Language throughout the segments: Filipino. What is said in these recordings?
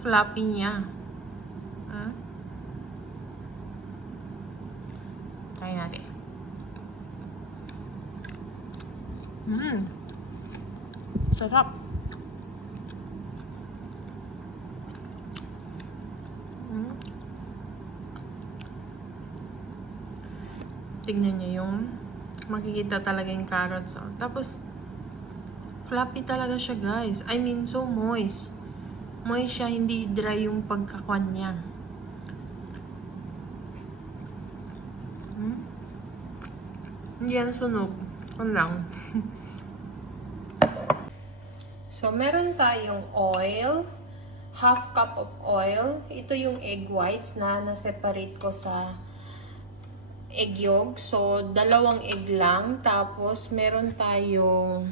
fluffy niya. Try natin. Sarap. Tignan nyo yung makikita talaga yung carrots. Oh. Tapos, fluffy talaga siya, guys. I mean, so moist. Moist siya, hindi dry yung pagkakwan niya. Hindi yan sunog. Ano lang. So, meron tayong oil. Half cup of oil. Ito yung egg whites na na-separate ko sa egg yolk. So, 2 egg lang. Tapos, meron tayong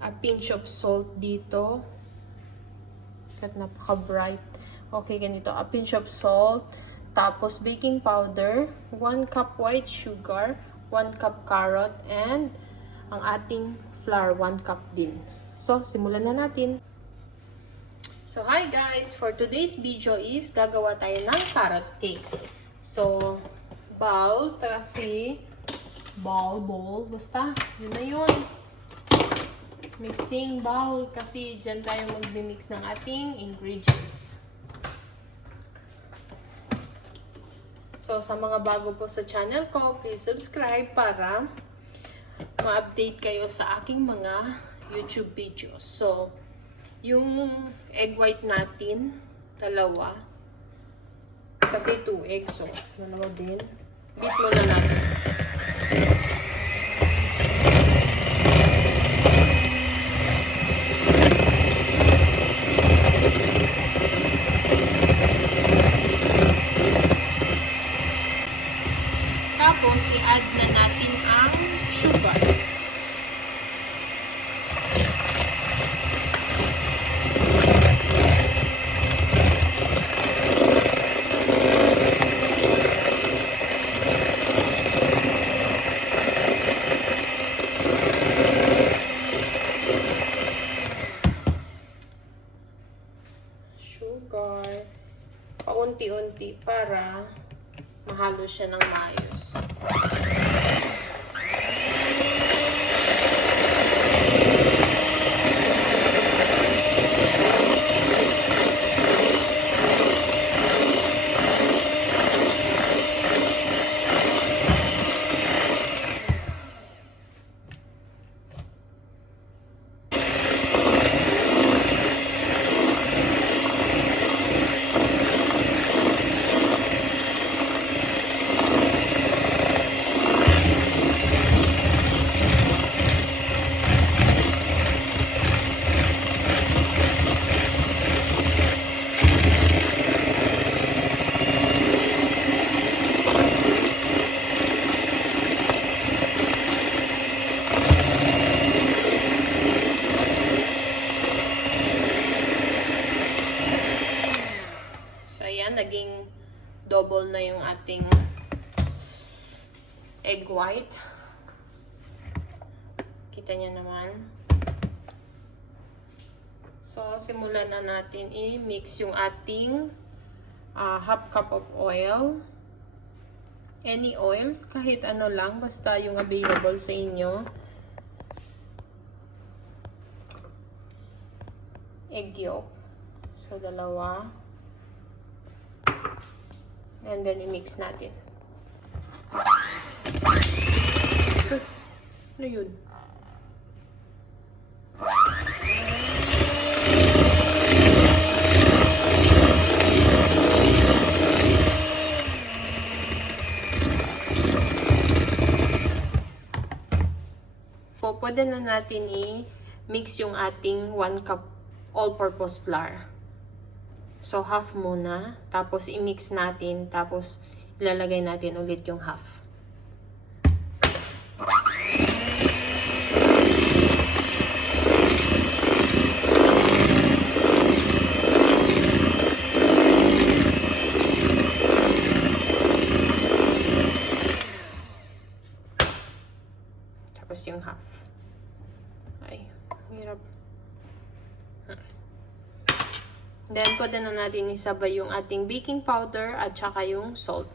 a pinch of salt dito. Kat napaka-bright. Okay, ganito. A pinch of salt. Tapos, baking powder. 1 cup white sugar. 1 cup carrot. And, ang ating flour, 1 cup din. So, simulan na natin. So, hi guys! For today's video is, gagawa tayo ng carrot cake. So, bowl, basta, yun na yun. Mixing bowl, kasi dyan tayo mag-mix ng ating ingredients. So, sa mga bago po sa channel ko, please subscribe para ma-update kayo sa aking mga YouTube videos. So, yung egg white natin, 2. Kasi 2 eggs, so 2 din. Beat muna natin. Tapos, i-add na natin ang sugar. Paunti-unti para mahalo siya ng maayos. Naging double na yung ating egg white. Kita niyo naman. So, simulan na natin i-mix yung ating half cup of oil. Any oil, kahit ano lang, basta yung available sa inyo. Egg yolk. So, 2. And then, i-mix natin. Ano yun? Po, pwede na natin i-mix yung ating 1 cup all-purpose flour. So, half muna. Tapos, i-mix natin. Tapos, ilalagay natin ulit yung half. Tapos, yung half. Ay, hirap. Then, pwede na natin isabay yung ating baking powder at saka yung salt.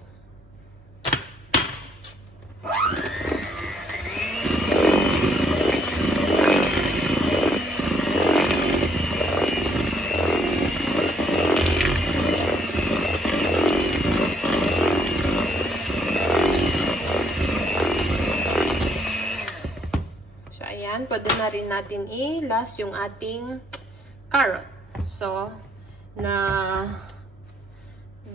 So, ayan. Pwede na rin natin i-last yung ating carrot. So, na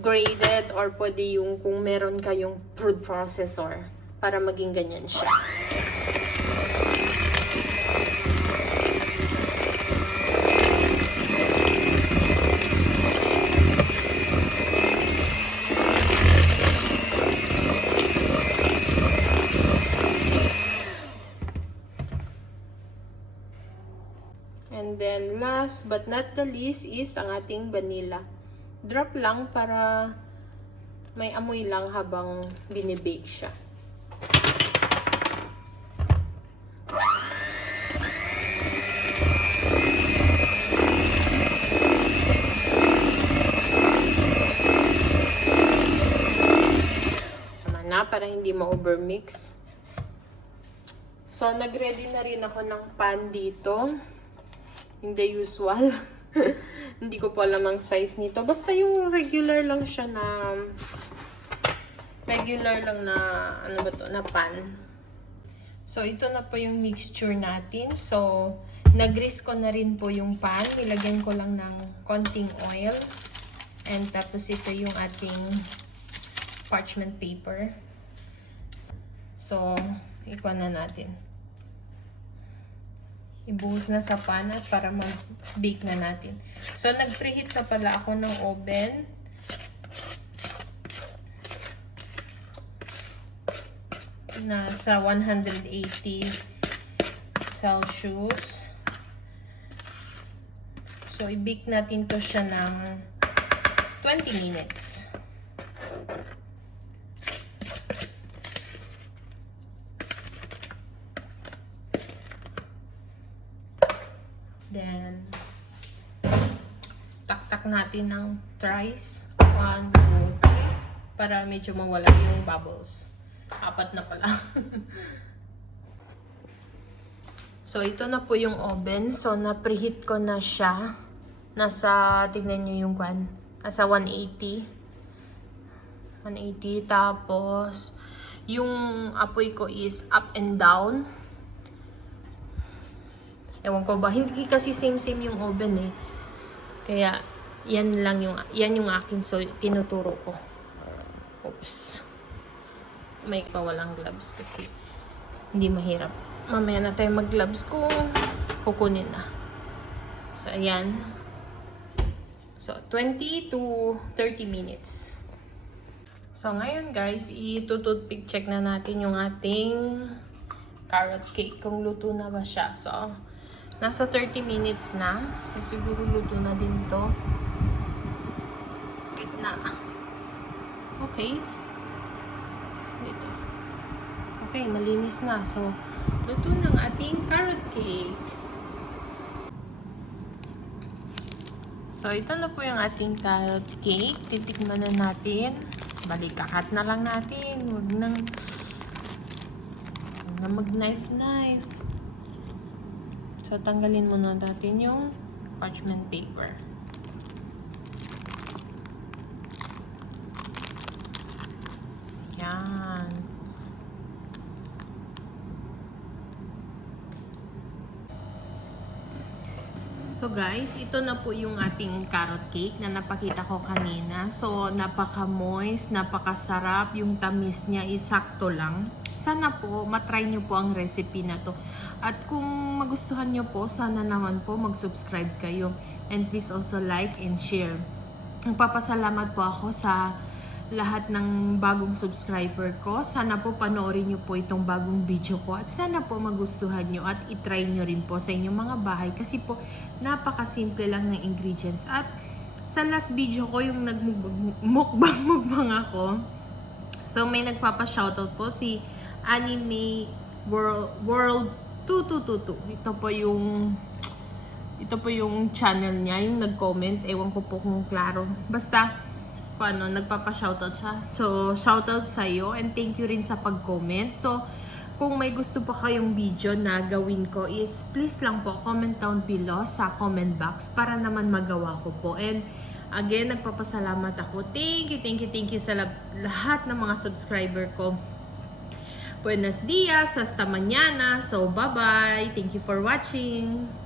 graded or pwede yung kung meron kayong food processor para maging ganyan siya. And then, last but not the least is ang ating vanilla. Drop lang para may amoy lang habang binibake siya. Tama na, para hindi ma-overmix. So, nag-ready na rin ako ng pan dito. Hindi usual. Hindi ko po alam ang size nito. Basta yung regular lang siya na ano ba to? Na pan. So, ito na po yung mixture natin. So, nag-grease ko na rin po yung pan. Nilagyan ko lang ng konting oil. And tapos ito yung ating parchment paper. So, ikuha na natin. Ibuhos na sa pan at para mag-bake na natin. So, nag-preheat na pala ako ng oven. Na sa 180 Celsius. So, i-bake natin to siya ng 20 minutes. Then, taktak natin ng thrice. 1, 2, 3. Para medyo mawala yung bubbles. 4 na pala. So, ito na po yung oven. So, na-preheat ko na siya. Nasa, tignan nyo yung kwan. Nasa 180. 180. Tapos, yung apoy ko is up and down. Ewan ko ba, hindi kasi same-same yung oven eh. Kaya, yan yung akin. So, tinuturo ko. Oops. May pawalang gloves kasi hindi mahirap. Mamaya na tayo mag-gloves kung kukunin na. So, ayan. So, 20 to 30 minutes. So, ngayon guys, i-toothpick check na natin yung ating carrot cake. Kung luto na ba siya. So, nasa 30 minutes na. So, siguro luto na din to. Gitna. Okay. Dito. Okay, malinis na. So, luto ng ating carrot cake. So, ito na po yung ating carrot cake. Titikman na natin. Balikakat na lang natin. Huwag na mag-knife-knife. So, tanggalin muna natin yung parchment paper. Yan. So guys, ito na po yung ating carrot cake na napakita ko kanina. So, napaka-moist, napakasarap. Yung tamis niya is sakto lang. Sana po, matry nyo po ang recipe na to. At kung magustuhan nyo po, sana naman po mag-subscribe kayo. And please also like and share. Nagpapasalamat po ako sa lahat ng bagong subscriber ko. Sana po panoorin nyo po itong bagong video ko. At sana po magustuhan nyo at itry nyo rin po sa inyong mga bahay. Kasi po, napakasimple lang ng ingredients. At sa last video ko, yung nagmukbang ako. So, may nagpapa-shoutout po si Anime World 2222. Ito po yung Ito po yung channel niya, yung nag-comment. Ewan ko po kung klaro. Basta, paano, nagpapa-shoutout siya. So, shoutout sa'yo and thank you rin sa pag-comment. So, kung may gusto pa kayong video na gawin ko is please lang po comment down below sa comment box para naman magawa ko po. And again, nagpapasalamat ako. Thank you sa lahat ng mga subscriber ko. Buenos dias, hasta mañana. So, bye-bye. Thank you for watching.